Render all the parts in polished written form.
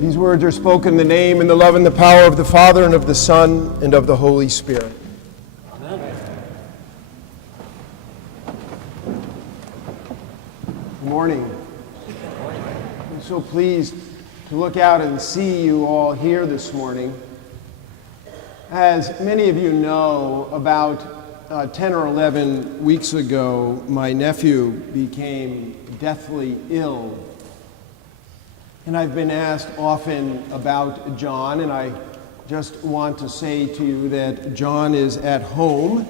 These words are spoken in the name and the love and the power of the Father and of the Son and of the Holy Spirit. Amen. Good morning. I'm so pleased to look out and see you all here this morning. As many of you know, about 10 or 11 weeks ago, my nephew became deathly ill. And I've been asked often about John, and I just want to say to you that John is at home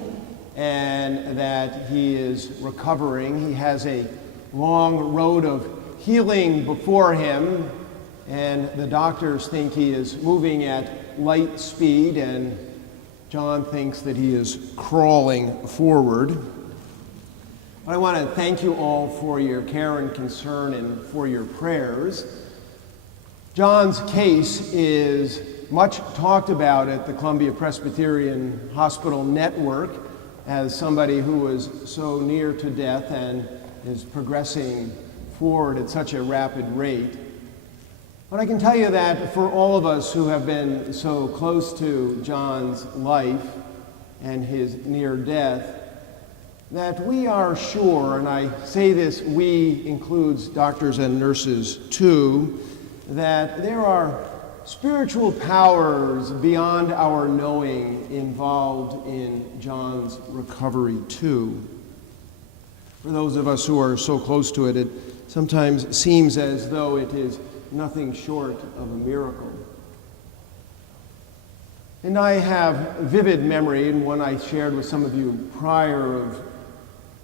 and that he is recovering. He has a long road of healing before him, and the doctors think he is moving at light speed, and John thinks that he is crawling forward. I want to thank you all for your care and concern and for your prayers. John's case is much talked about at the Columbia Presbyterian Hospital Network as somebody who was so near to death and is progressing forward at such a rapid rate. But I can tell you that for all of us who have been so close to John's life and his near death, that we are sure, and I say this, we includes doctors and nurses too, that there are spiritual powers beyond our knowing involved in John's recovery too. For those of us who are so close to it, it sometimes seems as though it is nothing short of a miracle. And I have vivid memory, and one I shared with some of you prior, of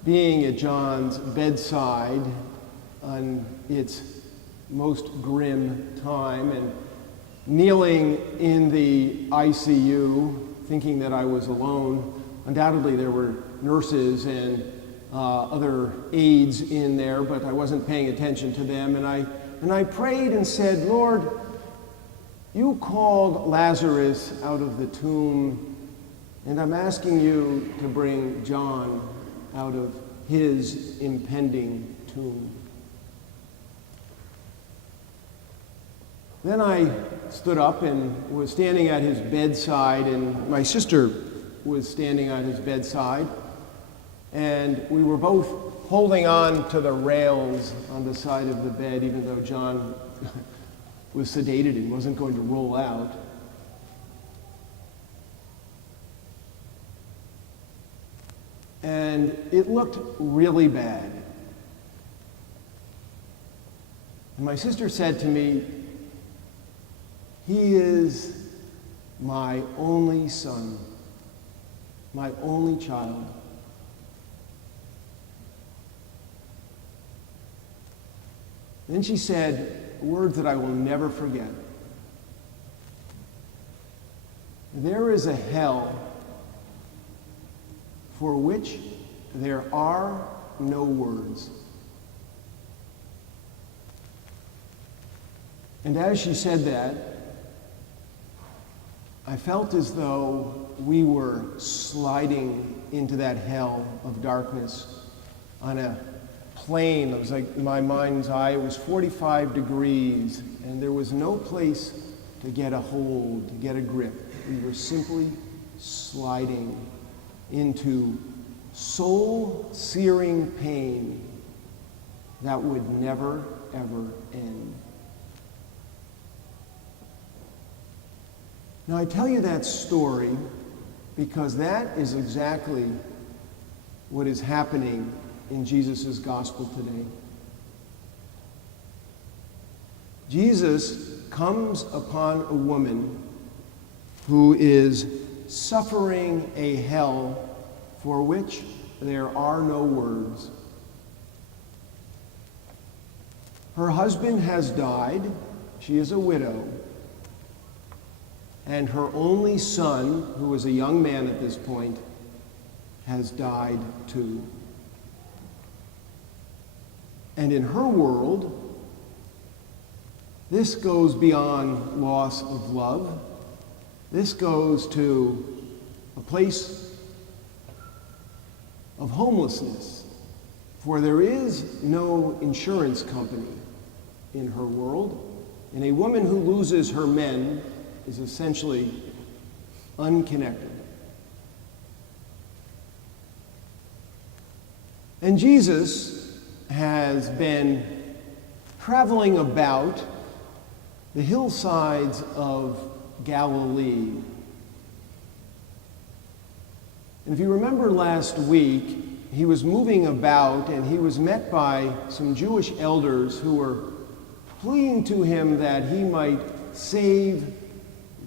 being at John's bedside on its most grim time and kneeling in the ICU thinking that I was alone. Undoubtedly there were nurses and other aides in there, but I wasn't paying attention to them, and I prayed and said, Lord, you called Lazarus out of the tomb, and I'm asking you to bring John out of his impending tomb. Then I stood up and was standing at his bedside, and my sister was standing at his bedside, and we were both holding on to the rails on the side of the bed, even though John was sedated and wasn't going to roll out. And it looked really bad. And my sister said to me, "He is my only son, my only child." Then she said words that I will never forget. There is a hell for which there are no words. And as she said that, I felt as though we were sliding into that hell of darkness on a plane. It was like, in my mind's eye, it was 45 degrees, and there was no place to get a hold, to get a grip. We were simply sliding into soul-searing pain that would never, ever end. Now, I tell you that story because that is exactly what is happening in Jesus' gospel today. Jesus comes upon a woman who is suffering a hell for which there are no words. Her husband has died. She is a widow. And her only son, who was a young man at this point, has died too. And in her world, this goes beyond loss of love. This goes to a place of homelessness, for there is no insurance company in her world. And a woman who loses her men is essentially unconnected. And Jesus has been traveling about the hillsides of Galilee. And if you remember last week, he was moving about and he was met by some Jewish elders who were pleading to him that he might save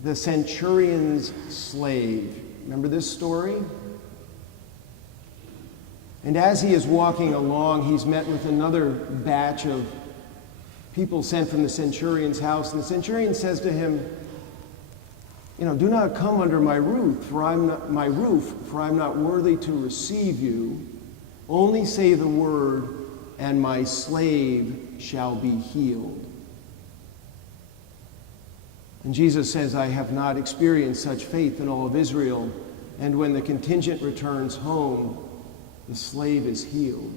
the centurion's slave. Remember this story? And as he is walking along, he's met with another batch of people sent from the centurion's house. And the centurion says to him, do not come under my roof, for I'm not worthy to receive you. Only say the word, and my slave shall be healed. And Jesus says, I have not experienced such faith in all of Israel. And when the contingent returns home, the slave is healed.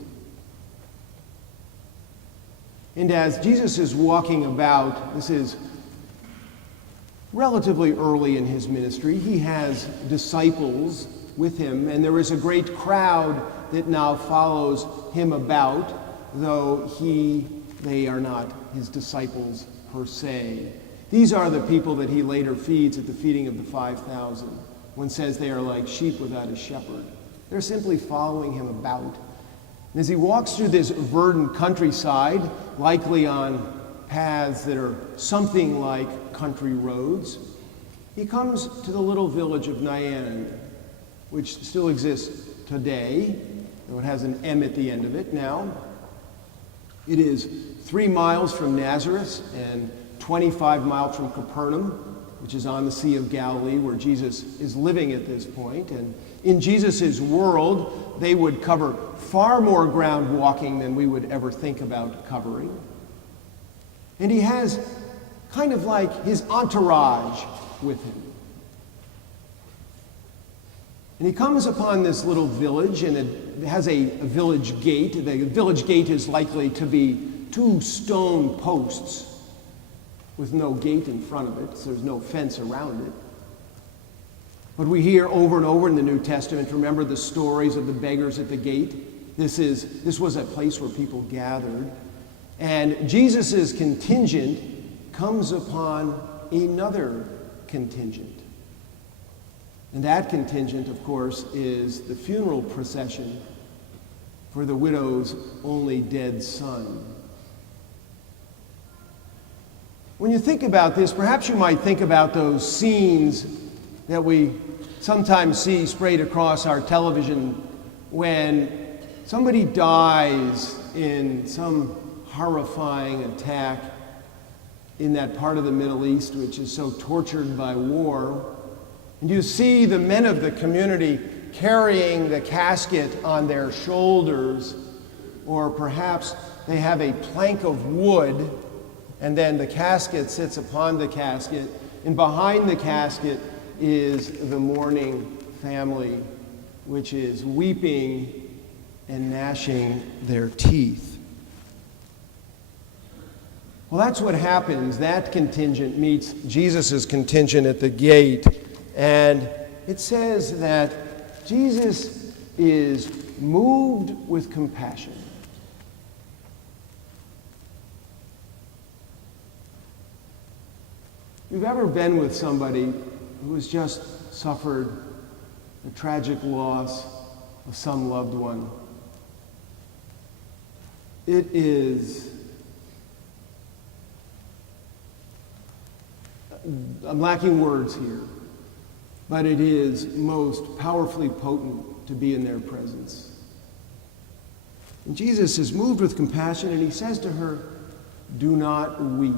And as Jesus is walking about, this is relatively early in his ministry, he has disciples with him, and there is a great crowd that now follows him about, though they are not his disciples per se. These are the people that he later feeds at the feeding of the 5,000. One says they are like sheep without a shepherd. They're simply following him about. And as he walks through this verdant countryside, likely on paths that are something like country roads, he comes to the little village of Nain, which still exists today, though it has an M at the end of it now. It is 3 miles from Nazareth and 25 miles from Capernaum, which is on the Sea of Galilee, where Jesus is living at this point. And in Jesus' world, they would cover far more ground walking than we would ever think about covering. And he has kind of like his entourage with him. And he comes upon this little village, and it has a village gate. The village gate is likely to be 2 stone posts with no gate in front of it, so there's no fence around it. But we hear over and over in the New Testament, remember the stories of the beggars at the gate? This was a place where people gathered. And Jesus' contingent comes upon another contingent. And that contingent, of course, is the funeral procession for the widow's only dead son. When you think about this, perhaps you might think about those scenes that we sometimes see sprayed across our television when somebody dies in some horrifying attack in that part of the Middle East, which is so tortured by war. And you see the men of the community carrying the casket on their shoulders, or perhaps they have a plank of wood, and then the casket sits upon the casket, and behind the casket is the mourning family, which is weeping and gnashing their teeth. Well, that's what happens. That contingent meets Jesus' contingent at the gate, and it says that Jesus is moved with compassion. If you've ever been with somebody who has just suffered a tragic loss of some loved one, it is, I'm lacking words here, but it is most powerfully potent to be in their presence. And Jesus is moved with compassion, and he says to her, "Do not weep."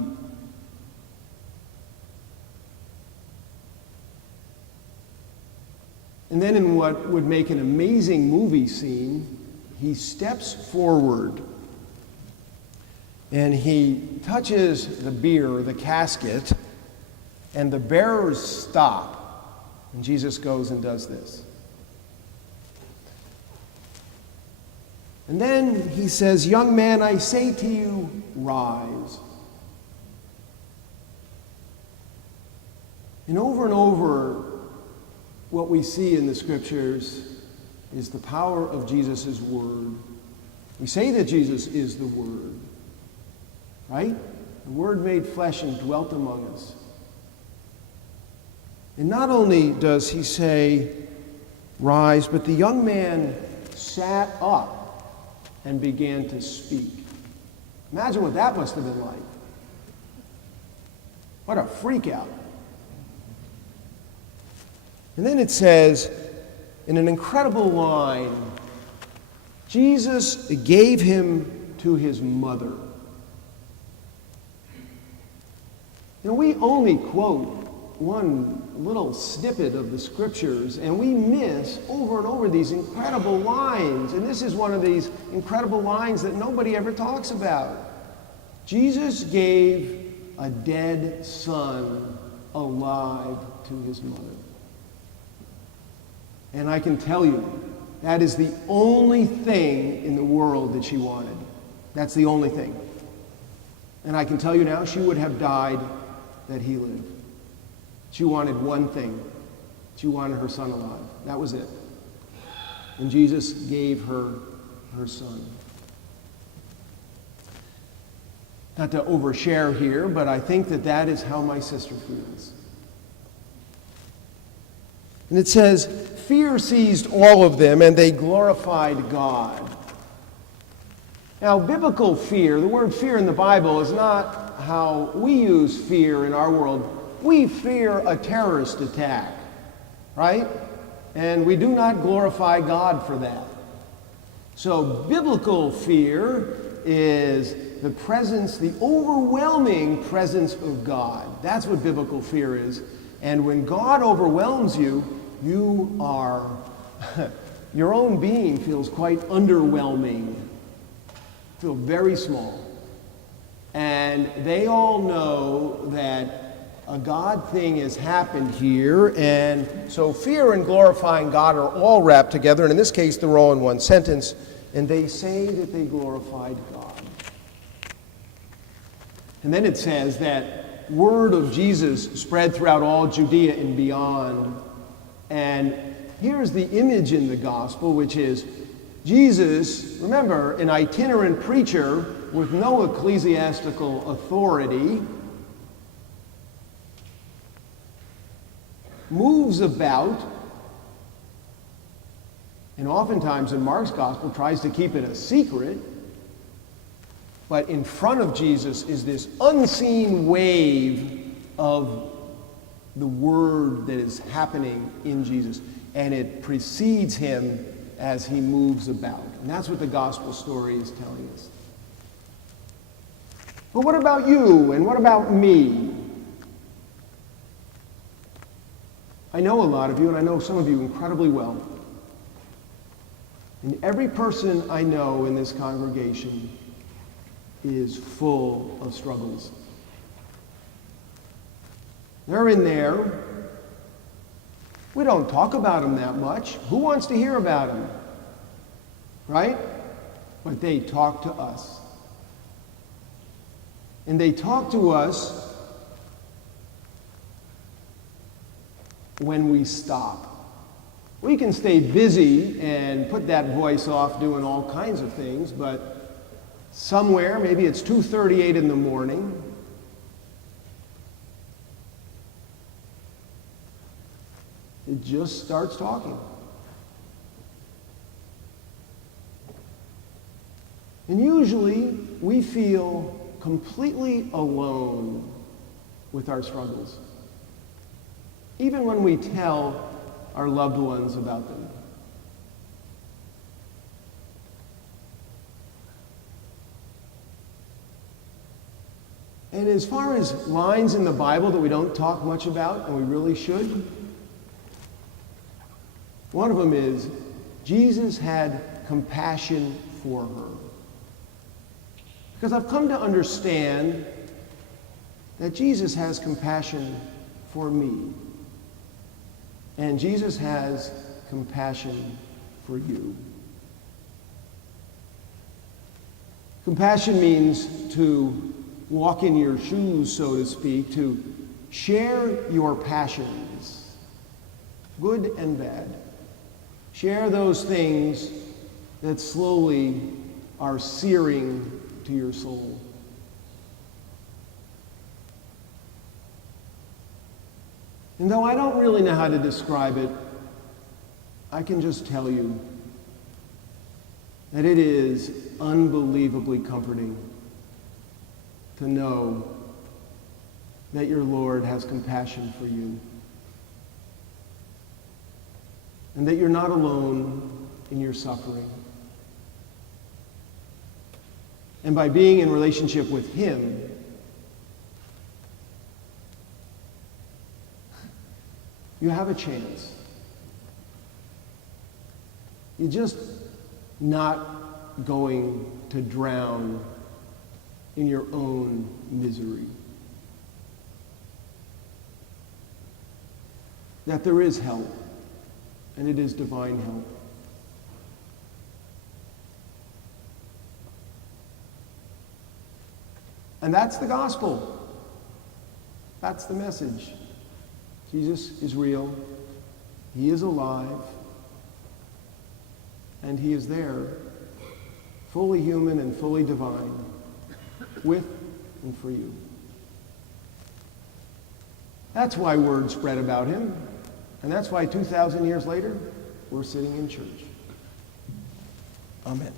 And then in what would make an amazing movie scene, he steps forward and he touches the bier, the casket, and the bearers stop. And Jesus goes and does this. And then he says, "Young man, I say to you, rise." And over, what we see in the scriptures is the power of Jesus' word. We say that Jesus is the Word, right? The Word made flesh and dwelt among us. And not only does he say, rise, but the young man sat up and began to speak. Imagine what that must have been like. What a freak out. And then it says, in an incredible line, Jesus gave him to his mother. You know, we only quote one little snippet of the scriptures, and we miss over and over these incredible lines. And this is one of these incredible lines that nobody ever talks about. Jesus gave a dead son alive to his mother. And I can tell you, that is the only thing in the world that she wanted. That's the only thing. And I can tell you now, she would have died that he lived. She wanted one thing. She wanted her son alive. That was it. And Jesus gave her her son. Not to overshare here, but I think that that is how my sister feels. And it says, fear seized all of them, and they glorified God. Now, biblical fear, the word fear in the Bible is not how we use fear in our world. We fear a terrorist attack, right? And we do not glorify God for that. So, biblical fear is the presence, the overwhelming presence of God. That's what biblical fear is. And when God overwhelms you, you are, your own being feels quite underwhelming. Feel very small. And they all know that a God thing has happened here, and so fear and glorifying God are all wrapped together, and in this case they're all in one sentence, and they say that they glorified God. And then it says that word of Jesus spread throughout all Judea and beyond. And here's the image in the gospel, which is Jesus, remember, an itinerant preacher with no ecclesiastical authority, moves about, and oftentimes in Mark's gospel tries to keep it a secret, but in front of Jesus is this unseen wave of the word that is happening in Jesus, and it precedes him as he moves about. And that's what the gospel story is telling us. But what about you, and what about me? I know a lot of you, and I know some of you incredibly well. And every person I know in this congregation is full of struggles. They're in there. We don't talk about them that much. Who wants to hear about them? Right? But they talk to us. And they talk to us when we stop. We can stay busy and put that voice off doing all kinds of things, but somewhere, maybe it's 2:38 in the morning, it just starts talking. And usually we feel completely alone with our struggles, even when we tell our loved ones about them. And as far as lines in the Bible that we don't talk much about, and we really should, one of them is, Jesus had compassion for her. Because I've come to understand that Jesus has compassion for me. And Jesus has compassion for you. Compassion means to walk in your shoes, so to speak, to share your passions, good and bad. Share those things that slowly are searing to your soul. And though I don't really know how to describe it, I can just tell you that it is unbelievably comforting to know that your Lord has compassion for you, and that you're not alone in your suffering. And by being in relationship with Him, you have a chance. You're just not going to drown in your own misery. That there is help, and it is divine help. And that's the gospel. That's the message. Jesus is real. He is alive. And He is there, fully human and fully divine, with and for you. That's why word spread about Him. And that's why 2,000 years later, we're sitting in church. Amen.